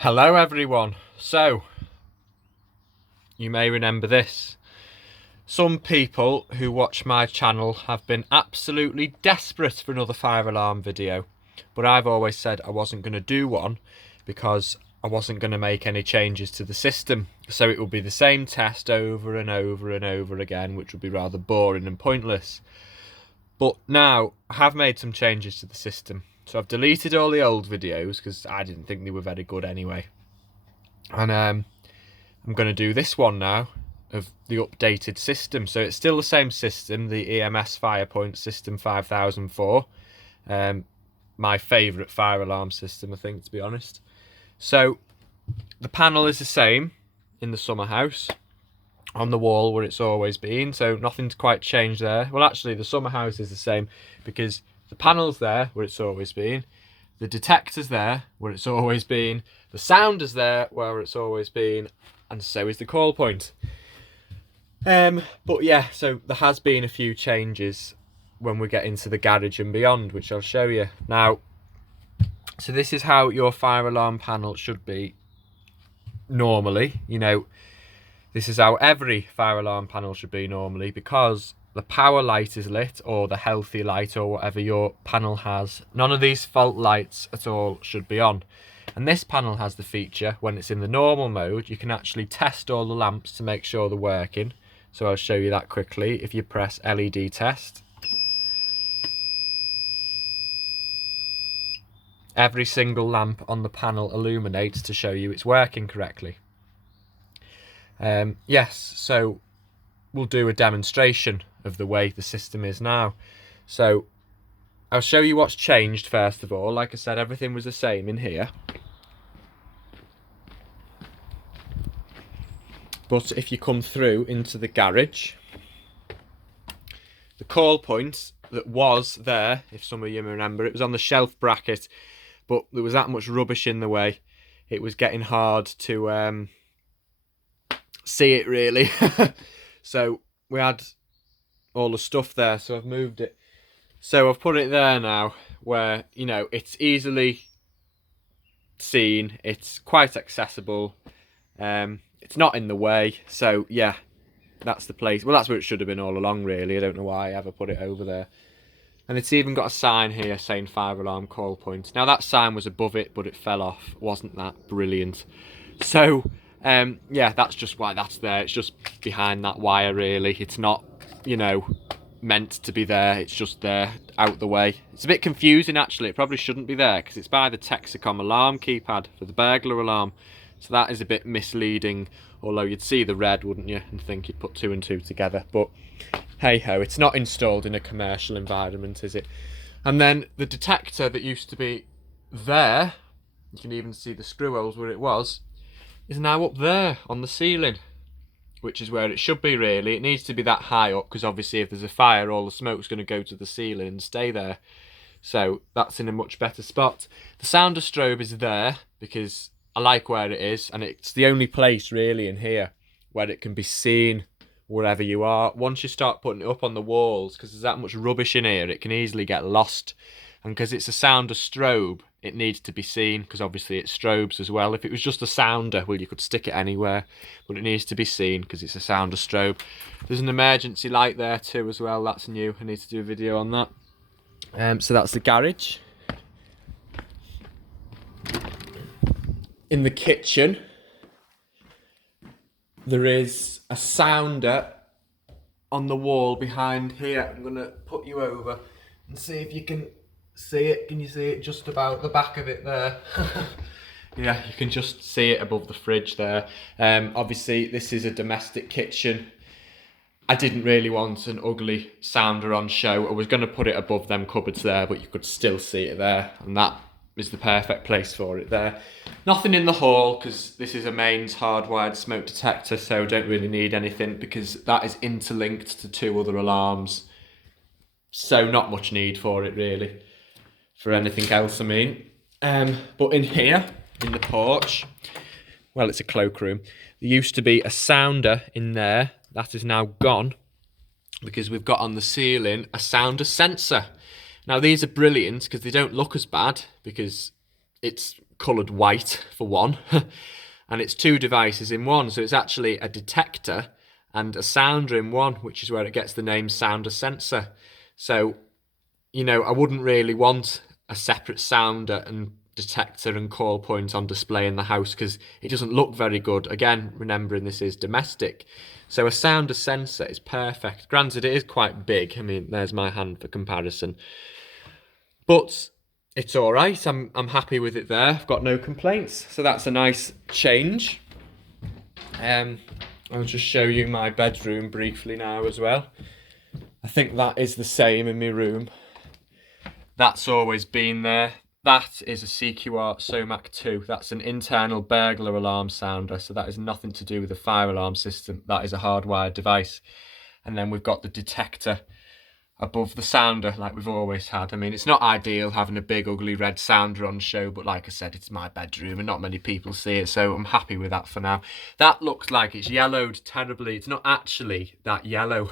Hello everyone. So, you may remember this. Some people who watch my channel have been absolutely desperate for another fire alarm video, but I've always said I wasn't going to do one because I wasn't going to make any changes to the system. So it would be the same test over and over and over again, which would be rather boring and pointless. But now I have made some changes to the system. So I've deleted all the old videos because I didn't think they were very good anyway. And I'm going to do this one now of the updated system. So it's still the same system, the E.M.S FirePoint system 5004. My favourite fire alarm system, I think, to be honest. So the panel is the same in the summer house on the wall where it's always been. So nothing's quite changed there. Well, actually, the summer house is the same because the panel's there where it's always been. The detector's there where it's always been. The sound is there where it's always been. And so is the call point. But yeah, so there has been a few changes when we get into the garage and beyond, which I'll show you. Now, so this is how your fire alarm panel should be normally. You know, this is how every fire alarm panel should be normally, because the power light is lit, or the healthy light, or whatever your panel has. None of these fault lights at all should be on. And this panel has the feature, when it's in the normal mode, you can actually test all the lamps to make sure they're working. So I'll show you that quickly. If you press LED test, every single lamp on the panel illuminates to show you it's working correctly. Yes, so we'll do a demonstration of the way the system is now. So I'll show you what's changed first of all. Like I said, everything was the same in here. But if you come through into the garage, the call point that was there, if some of you remember, it was on the shelf bracket, but there was that much rubbish in the way. It was getting hard to see it really. So we had all the stuff there, so I've moved it. So I've put it there now where, you know, it's easily seen, it's quite accessible. It's not in the way, so yeah, that's the place. Well, that's where it should have been all along, really. I don't know why I ever put it over there. And it's even got a sign here saying fire alarm call point. Now that sign was above it, but it fell off. Wasn't that brilliant? So yeah, that's just why that's there. It's just behind that wire, really. It's not, you know, meant to be there. It's just there, out the way. It's a bit confusing, actually. It probably shouldn't be there because it's by the Texacom alarm keypad for the burglar alarm. So that is a bit misleading, although you'd see the red, wouldn't you, and think you'd put two and two together. But hey ho, it's not installed in a commercial environment, is it? And then the detector that used to be there, you can even see the screw holes where it was, is now up there on the ceiling, which is where it should be, really. It needs to be that high up because obviously if there's a fire, all the smoke's going to go to the ceiling and stay there. So that's in a much better spot. The sounder strobe is there because I like where it is, and it's the only place really in here where it can be seen wherever you are. Once you start putting it up on the walls, because there's that much rubbish in here, it can easily get lost. And because it's a sounder strobe, it needs to be seen, because obviously it strobes as well. If it was just a sounder, well, you could stick it anywhere, but it needs to be seen because it's a sounder strobe. There's an emergency light there too as well. That's new. I need to do a video on that. So that's the garage. In the kitchen, there is a sounder on the wall behind here. I'm going to put you over and see if you can see it. Can you see it? Just about the back of it there. Yeah, you can just see it above the fridge there. Obviously, this is a domestic kitchen. I didn't really want an ugly sounder on show. I was going to put it above them cupboards there, but you could still see it there, and that is the perfect place for it there. Nothing in the hall because this is a mains hardwired smoke detector, so don't really need anything because that is interlinked to two other alarms. So not much need for it really, for anything else I mean. But in here, in the porch, well, it's a cloakroom. There used to be a sounder in there. That is now gone because we've got on the ceiling a sounder sensor. Now these are brilliant because they don't look as bad because it's coloured white for one, and it's two devices in one. So it's actually a detector and a sounder in one, which is where it gets the name sounder sensor. So, you know, I wouldn't really want a separate sounder and detector and call point on display in the house because it doesn't look very good. Again, remembering this is domestic. So a sounder sensor is perfect. Granted, it is quite big. I mean, there's my hand for comparison. But it's all right. I'm happy with it there. I've got no complaints. So that's a nice change. I'll just show you my bedroom briefly now as well. I think that is the same in my room. That's always been there. That is a CQR Somac 2. That's an internal burglar alarm sounder. So that is nothing to do with the fire alarm system. That is a hardwired device. And then we've got the detector above the sounder like we've always had. I mean, it's not ideal having a big ugly red sounder on show, but like I said, it's my bedroom and not many people see it, so I'm happy with that for now. That looks like it's yellowed terribly. It's not actually that yellow.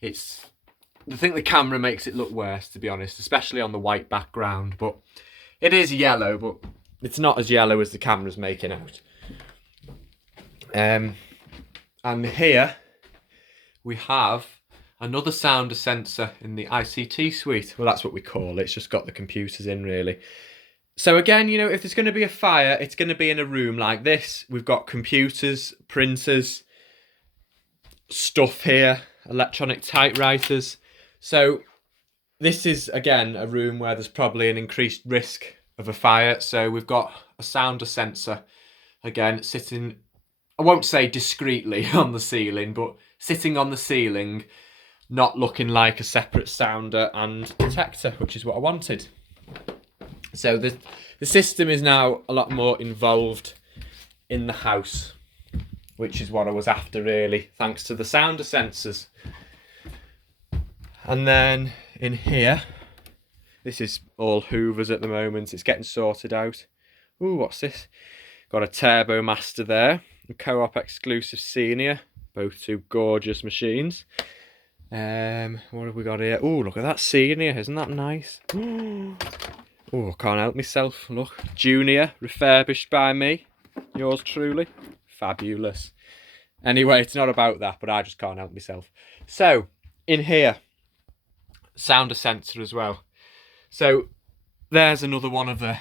It's, I think the camera makes it look worse, to be honest, especially on the white background, but it is yellow, but it's not as yellow as the camera's making out. And here we have another sounder sensor in the ICT suite. Well, that's what we call it. It's just got the computers in, really. So again, you know, if there's going to be a fire, it's going to be in a room like this. We've got computers, printers, stuff here, electronic typewriters. So this is, again, a room where there's probably an increased risk of a fire. So we've got a sounder sensor, again, sitting, I won't say discreetly on the ceiling, but sitting on the ceiling, not looking like a separate sounder and detector, which is what I wanted. So the system is now a lot more involved in the house, which is what I was after, really, thanks to the sounder sensors. And then in here, this is all Hoovers at the moment. It's getting sorted out. Ooh, what's this? Got a Turbo Master there, a Co-op exclusive Senior, both two gorgeous machines. What have we got here? Oh, look at that Senior, isn't that nice? Oh, can't help myself. Look, Junior, refurbished by me. Yours truly. Fabulous. Anyway, it's not about that, but I just can't help myself. So, in here, sounder sensor as well. So, there's another one of the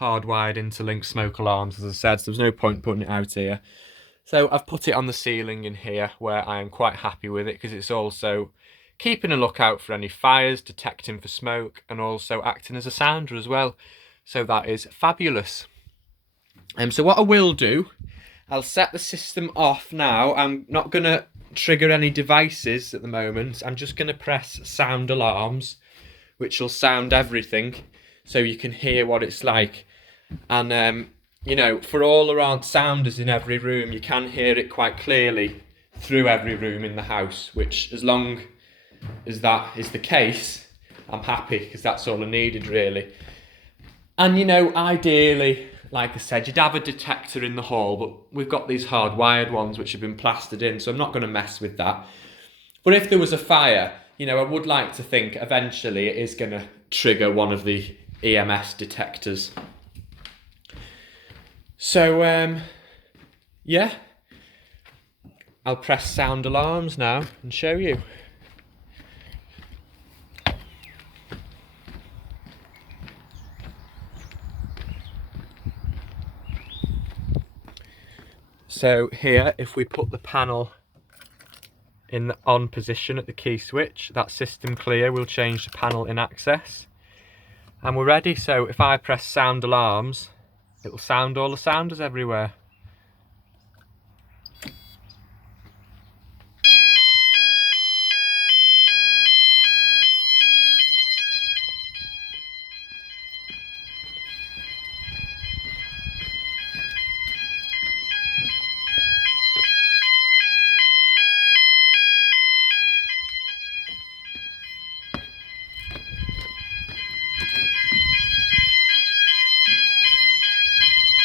hardwired interlinked smoke alarms, as I said, so there's no point putting it out here. So I've put it on the ceiling in here where I am quite happy with it because it's also keeping a lookout for any fires, detecting for smoke, and also acting as a sounder as well. So that is fabulous. So what I will do, I'll set the system off now. I'm not going to trigger any devices at the moment. I'm just going to press sound alarms, which will sound everything so you can hear what it's like. And you know, for all around sounders in every room, you can hear it quite clearly through every room in the house, which, as long as that is the case, I'm happy, because that's all I needed, really. And, you know, ideally, like I said, you'd have a detector in the hall, but we've got these hardwired ones which have been plastered in, so I'm not going to mess with that. But if there was a fire, you know, I would like to think eventually it is going to trigger one of the E.M.S detectors. So, yeah, I'll press sound alarms now and show you. So here, if we put the panel in the on position at the key switch, that system clear will change the panel in access. And we're ready. So if I press sound alarms, it'll sound all the sounders everywhere.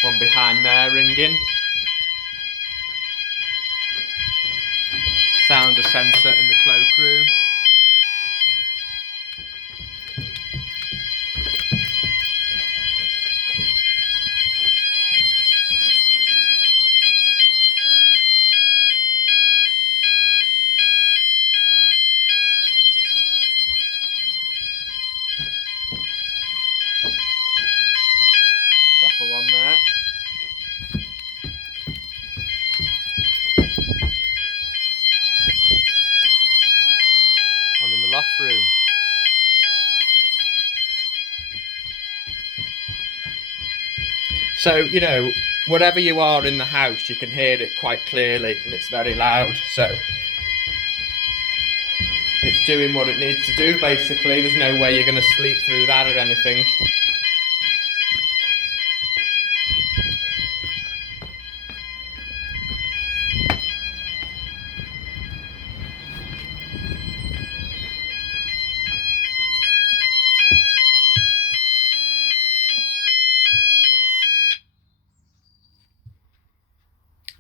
One behind there ringing. Sounder sensor in the cloakroom. Proper one there. One in the loft room. So, you know, wherever you are in the house, you can hear it quite clearly, and it's very loud. So it's doing what it needs to do, basically. There's no way you're going to sleep through that or anything.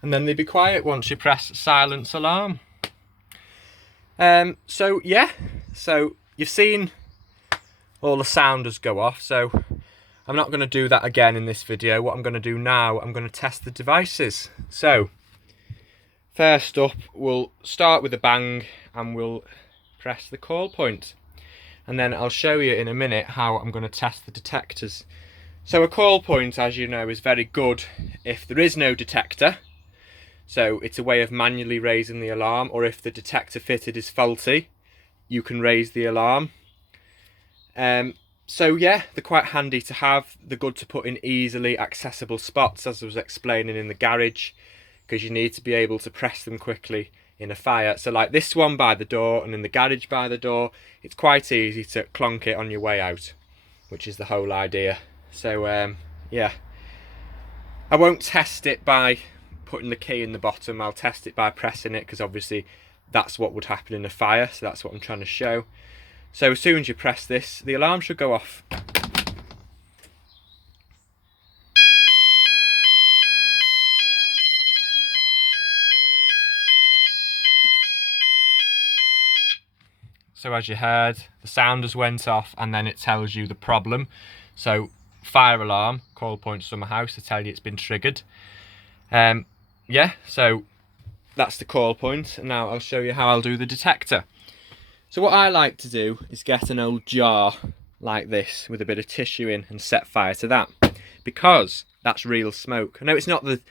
And then they'd be quiet once you press silence alarm. So yeah, so you've seen all the sounders go off, so I'm not going to do that again in this video. What I'm going to do now, I'm going to test the devices. So first up, we'll start with a bang and we'll press the call point, and then I'll show you in a minute how I'm going to test the detectors. So a call point, as you know, is very good if there is no detector. So it's a way of manually raising the alarm, or if the detector fitted is faulty, you can raise the alarm. So yeah, they're quite handy to have. They're good to put in easily accessible spots, as I was explaining in the garage, because you need to be able to press them quickly in a fire. So like this one by the door and in the garage by the door, it's quite easy to clonk it on your way out, which is the whole idea. So yeah, I won't test it by putting the key in the bottom. I'll test it by pressing it, because obviously that's what would happen in a fire, so that's what I'm trying to show. So as soon as you press this, the alarm should go off. So as you heard, the sounders went off, and then it tells you the problem. So fire alarm, call point summer house, to tell you it's been triggered. Yeah, so that's the call point, and now I'll show you how I'll do the detector. So what I like to do is get an old jar like this with a bit of tissue in and set fire to that, because that's real smoke. I know it's not the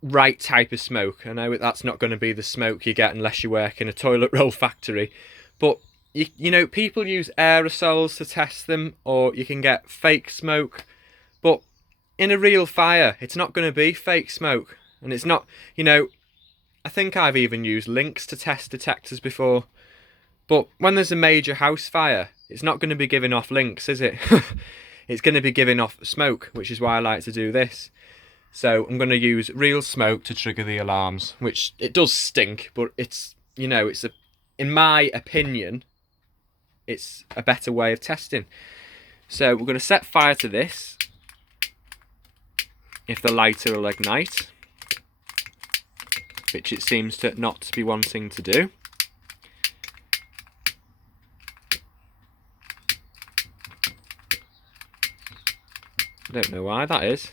right type of smoke. I know that's not going to be the smoke you get unless you work in a toilet roll factory. But, you know, people use aerosols to test them, or you can get fake smoke. But in a real fire, it's not going to be fake smoke. And it's not, you know, I think I've even used links to test detectors before. But when there's a major house fire, it's not going to be giving off links, is it? It's going to be giving off smoke, which is why I like to do this. So I'm going to use real smoke to trigger the alarms, which it does stink, but it's, you know, it's in my opinion, it's a better way of testing. So we're going to set fire to this. If the lighter will ignite, which it seems to not be wanting to do. I don't know why that is.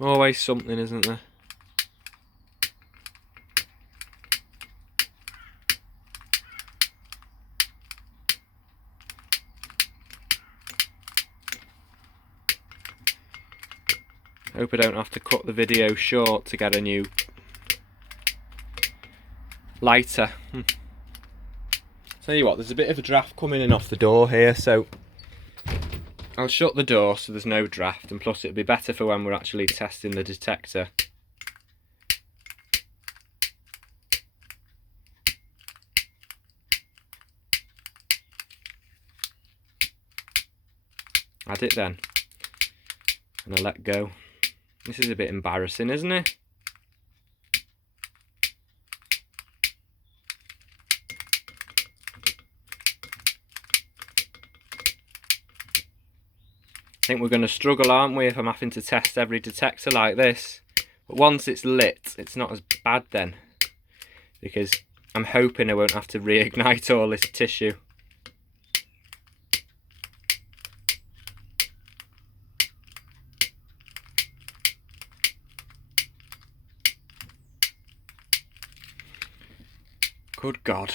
Always something, isn't there? Hope I don't have to cut the video short to get a new lighter. Tell you what, there's a bit of a draft coming in off the door here, so I'll shut the door so there's no draft, and plus it'll be better for when we're actually testing the detector. Add it then, and I let go. This is a bit embarrassing, isn't it? I think we're going to struggle, aren't we, if I'm having to test every detector like this. But once it's lit, it's not as bad then, because I'm hoping I won't have to reignite all this tissue. Good God.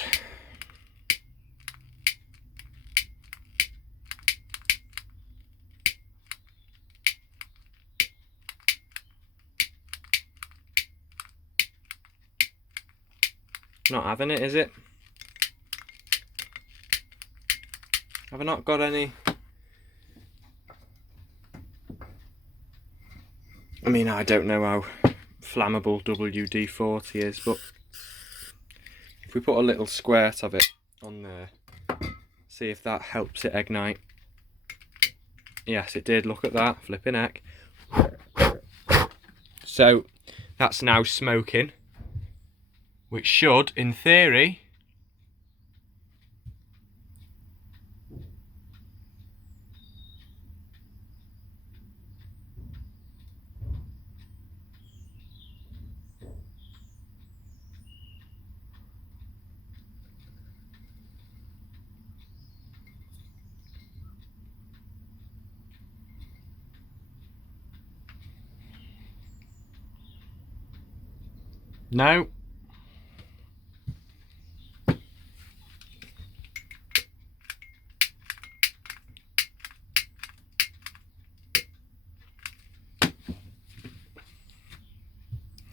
Not having it, is it? Have I not got any? I mean, I don't know how flammable WD-40 is, but if we put a little squirt of it on there, see if that helps it ignite. Yes, it did. Look at that, flipping heck. So that's now smoking, which should, in theory, no.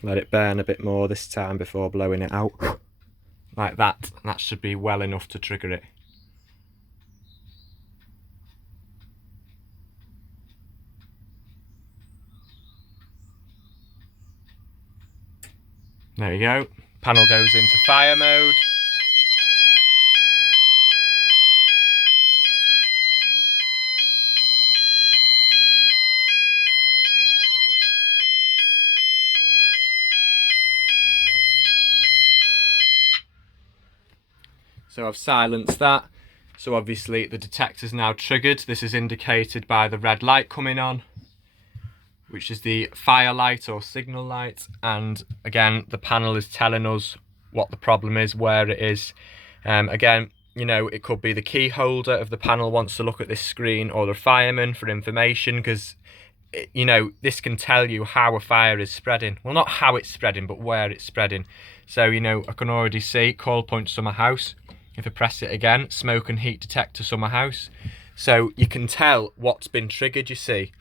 Let it burn a bit more this time before blowing it out. Like that. That should be well enough to trigger it. There you go. Panel goes into fire mode. So I've silenced that. So obviously the detector's now triggered. This is indicated by the red light coming on, which is the fire light or signal light. And again, the panel is telling us what the problem is, where it is. Again, you know, it could be the key holder of the panel wants to look at this screen, or the fireman for information, because, you know, this can tell you how a fire is spreading. Well, not how it's spreading, but where it's spreading. So, you know, I can already see call point summer house. If I press it again, smoke and heat detector summer house. So you can tell what's been triggered, you see.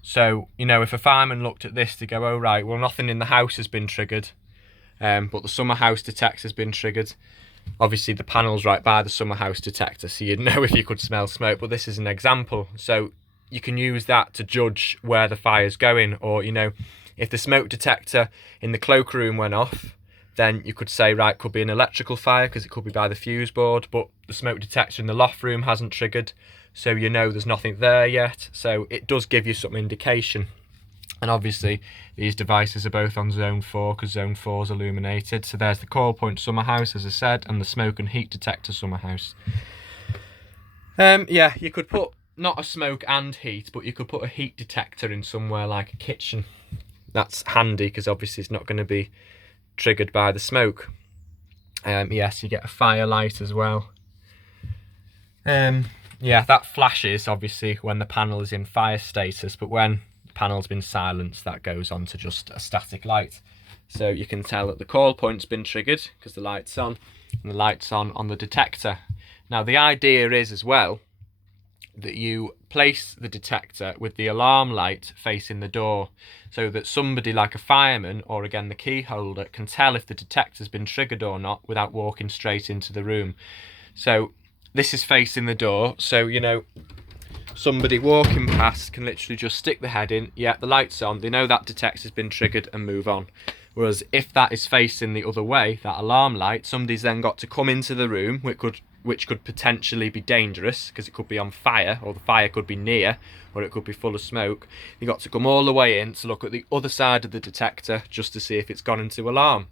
So, you know, if a fireman looked at this to go, oh right, well nothing in the house has been triggered, but the summer house detector has been triggered. Obviously the panel's right by the summer house detector, so you'd know if you could smell smoke, but this is an example. So you can use that to judge where the fire's going, or, you know, if the smoke detector in the cloakroom went off, then you could say, right, could be an electrical fire because it could be by the fuse board, but the smoke detector in the loft room hasn't triggered, so you know there's nothing there yet. So it does give you some indication. And obviously these devices are both on zone 4 because zone 4 is illuminated. So there's the call point summer house, as I said, and the smoke and heat detector summer house. Yeah, you could put not a smoke and heat, but you could put a heat detector in somewhere like a kitchen. That's handy because obviously it's not going to be triggered by the smoke. Yes, you get a fire light as well. Yeah, that flashes obviously when the panel is in fire status, but when the panel's been silenced, that goes on to just a static light. So you can tell that the call point's been triggered because the light's on, and the light's on the detector. Now the idea is as well that you place the detector with the alarm light facing the door, so that somebody like a fireman, or again the key holder, can tell if the detector's been triggered or not without walking straight into the room. So this is facing the door, so, you know, somebody walking past can literally just stick the head in, yeah, the light's on, they know that detector's been triggered and move on. Whereas if that is facing the other way, that alarm light, somebody's then got to come into the room, which could potentially be dangerous because it could be on fire, or the fire could be near, or it could be full of smoke. You've got to come all the way in to look at the other side of the detector just to see if it's gone into alarm.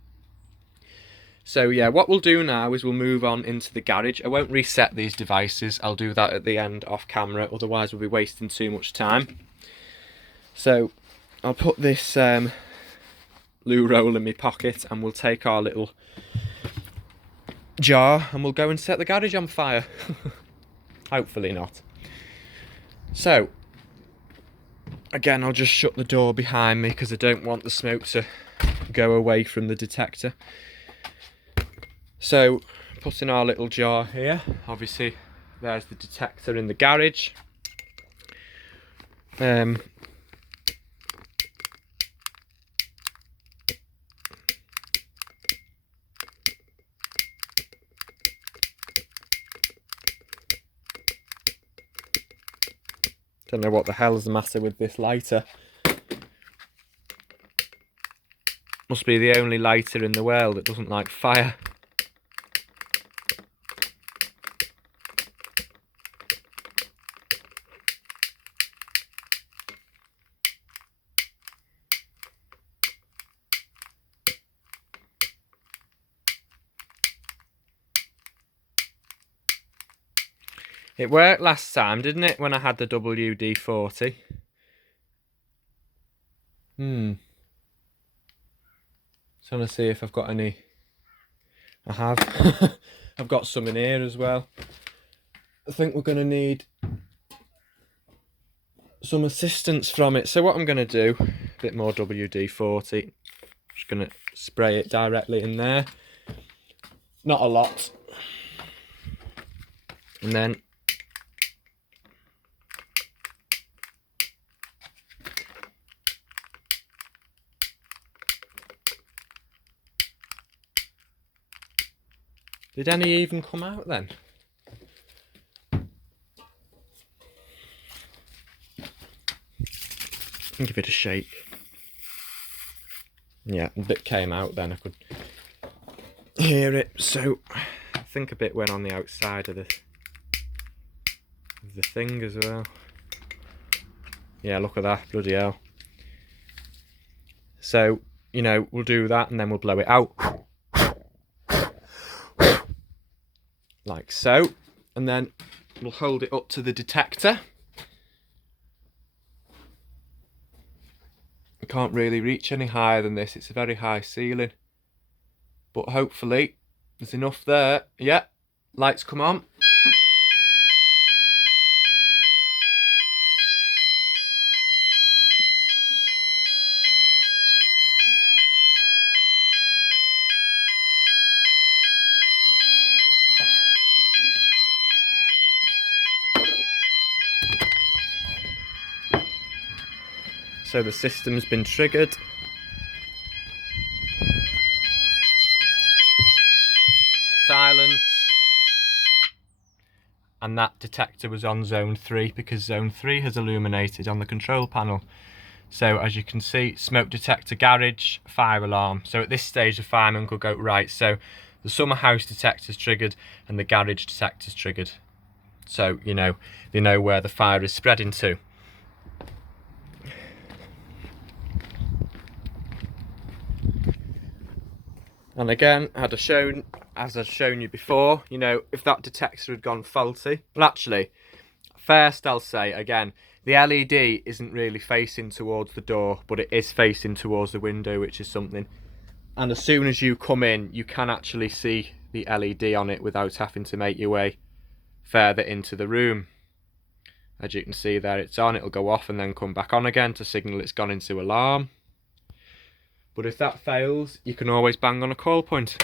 So yeah, what we'll do now is we'll move on into the garage. I won't reset these devices, I'll do that at the end off camera, otherwise we'll be wasting too much time. So I'll put this loo roll in my pocket and we'll take our little jar and we'll go and set the garage on fire. Hopefully not. So again, I'll just shut the door behind me because I don't want the smoke to go away from the detector. So put in our little jar here. Obviously there's the detector in the garage. Don't know what the hell's the matter with this lighter. Must be the only lighter in the world that doesn't like fire. It worked last time, didn't it, when I had the WD-40? Just want to see if I've got any. I have. I've got some in here as well. I think we're going to need some assistance from it. So what I'm going to do, a bit more WD-40. Just going to spray it directly in there. Not a lot. And then did any even come out then? Give it a shake. Yeah, a bit came out then. I could hear it. So I think a bit went on the outside of the thing as well. Yeah, look at that, bloody hell. So, you know, we'll do that and then we'll blow it out. Like so. And then we'll hold it up to the detector. I can't really reach any higher than this. It's a very high ceiling. But hopefully there's enough there. Yeah, lights come on. So the system's been triggered. Silence. And that detector was on zone 3 because zone 3 has illuminated on the control panel. So as you can see, smoke detector, garage, fire alarm. So at this stage the fireman could go, right, so the summer house detector's triggered and the garage detector's triggered. So, you know, they know where the fire is spreading to. And again, as I've shown you before, you know, if that detector had gone faulty, well actually, first I'll say again, the LED isn't really facing towards the door, but it is facing towards the window, which is something. And as soon as you come in, you can actually see the LED on it without having to make your way further into the room. As you can see there, it's on, it'll go off and then come back on again to signal it's gone into alarm. But if that fails, you can always bang on a call point,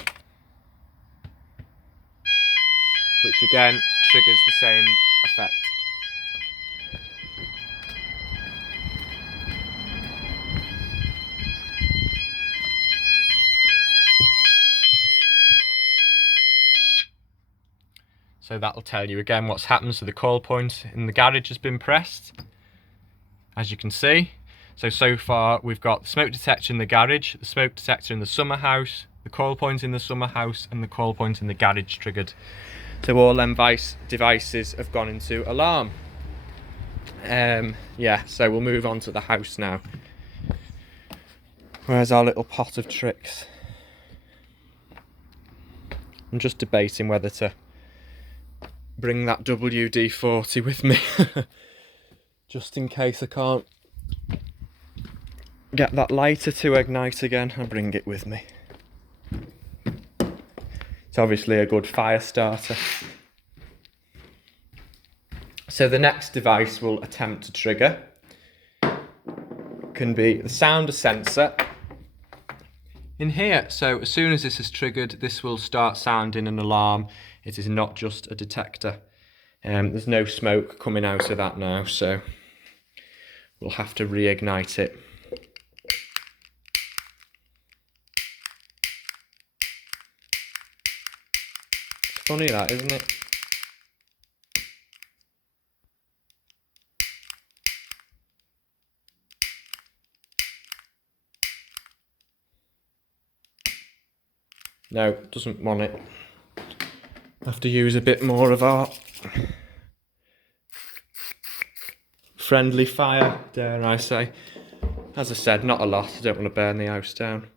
which again triggers the same effect. So that'll tell you again what's happened. So the call point in the garage has been pressed, as you can see. So far we've got the smoke detector in the garage, the smoke detector in the summer house, the call point in the summer house, and the call point in the garage triggered. So all them devices have gone into alarm. Yeah, so we'll move on to the house now. Where's our little pot of tricks? I'm just debating whether to bring that WD-40 with me. Just in case I can't get that lighter to ignite again, I'll bring it with me. It's obviously a good fire starter. So the next device we'll attempt to trigger can be the sounder sensor in here. So as soon as this is triggered, this will start sounding an alarm. It is not just a detector. There's no smoke coming out of that now, so we'll have to reignite it. It's funny that, isn't it? No, doesn't want it. Have to use a bit more of our friendly fire, dare I say. As I said, not a lot. I don't want to burn the house down.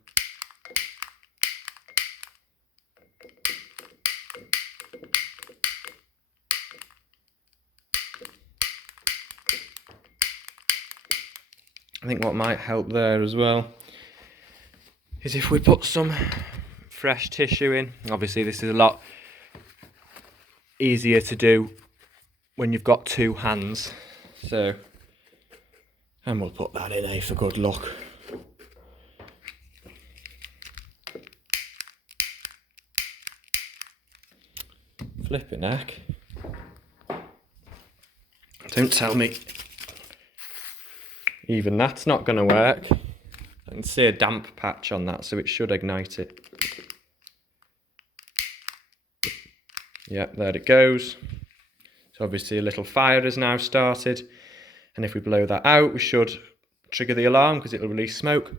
I think what might help there as well is if we put some fresh tissue in. Obviously this is a lot easier to do when you've got two hands. So, and we'll put that in, for good luck. Flipping heck. Don't tell me even that's not going to work. I can see a damp patch on that, so it should ignite it. Yep, there it goes. So obviously a little fire has now started, and if we blow that out, we should trigger the alarm because it'll release smoke.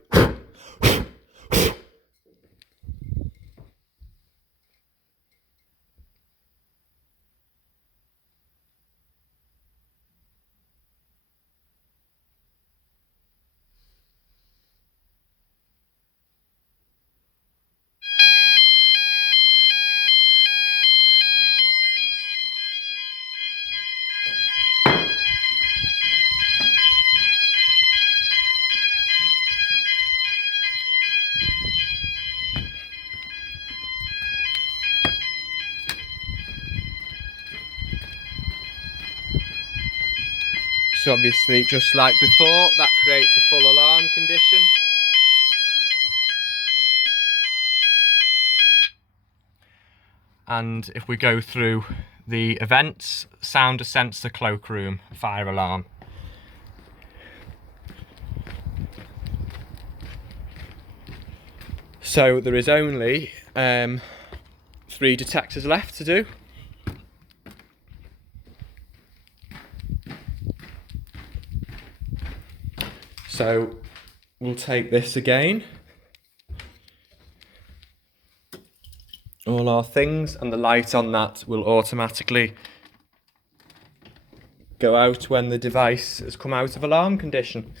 So obviously, just like before, that creates a full alarm condition. And if we go through the events, sound ascents the cloakroom, fire alarm. So there is only 3 detectors left to do. So we'll take this again. All our things, and the light on that will automatically go out when the device has come out of alarm condition.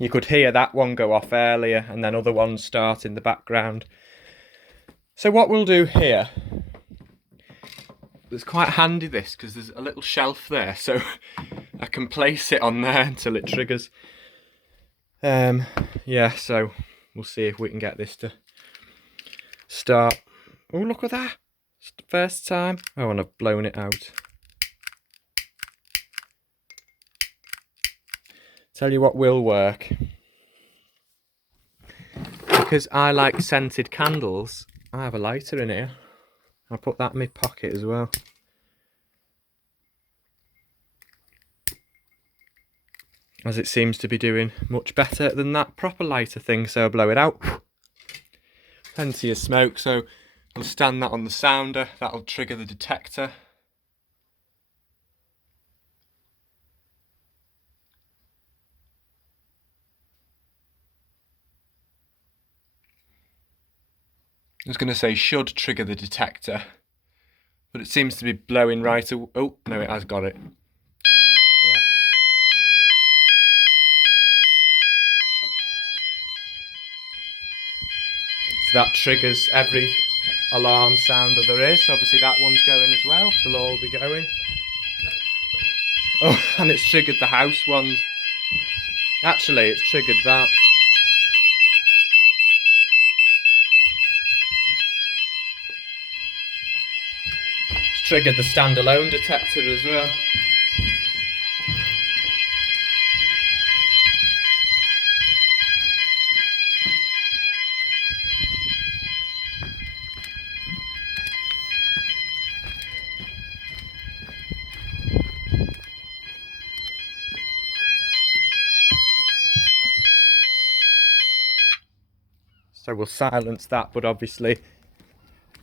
You could hear that one go off earlier and then other ones start in the background. So what we'll do here, it's quite handy this because there's a little shelf there, so I can place it on there until it triggers. Yeah, so we'll see if we can get this to start. Oh, look at that. It's the first time. Oh, and I've blown it out. Tell you what will work. Because I like scented candles, I have a lighter in here. I'll put that in my pocket as well. As it seems to be doing much better than that proper lighter thing, so I'll blow it out. Plenty of smoke, so I'll stand that on the sounder, that'll trigger the detector. I was going to say should trigger the detector, but it seems to be blowing right away. Oh, no, it has got it. Yeah. So that triggers every alarm sounder there is. Obviously that one's going as well. They'll all be going. Oh, and it's triggered the house ones. Actually, it's triggered that. It's triggered the standalone detector as well. So we'll silence that, but obviously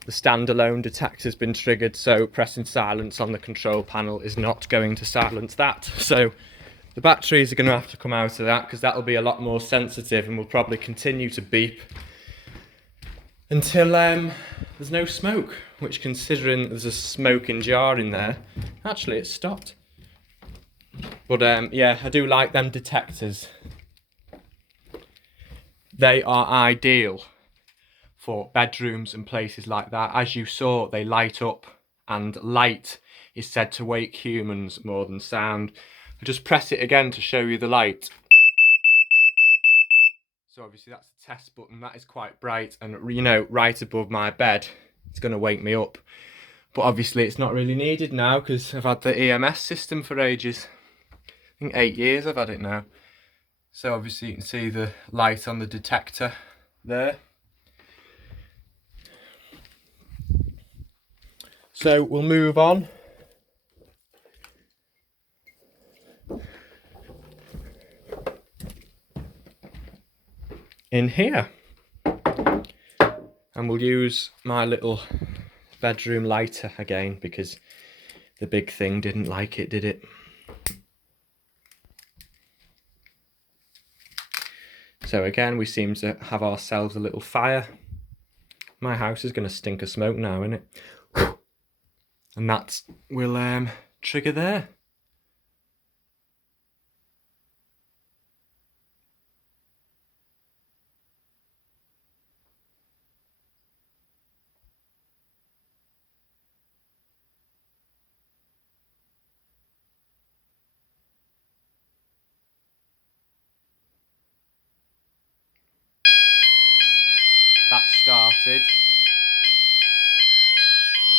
the standalone detector's been triggered, so pressing silence on the control panel is not going to silence that. So The batteries are going to have to come out of that because that'll be a lot more sensitive and will probably continue to beep until there's no smoke, which, considering there's a smoking jar in there, actually it stopped. But yeah, I do like them detectors. They are ideal for bedrooms and places like that. As you saw, they light up, and light is said to wake humans more than sound. I just press it again to show you the light. So obviously that's the test button. That is quite bright, and you know, right above my bed, it's going to wake me up. But obviously it's not really needed now because I've had the E.M.S system for ages. I think 8 years I've had it now. So obviously you can see the light on the detector there. So we'll move on. In here. And we'll use my little bedroom lighter again because the big thing didn't like it, did it? So again, we seem to have ourselves a little fire. My house is going to stink of smoke now, isn't it? And that will trigger there. That started.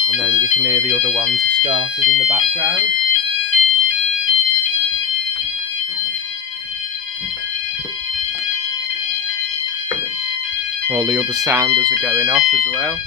And then you can hear the other ones have started in the background. All the other sounders are going off as well.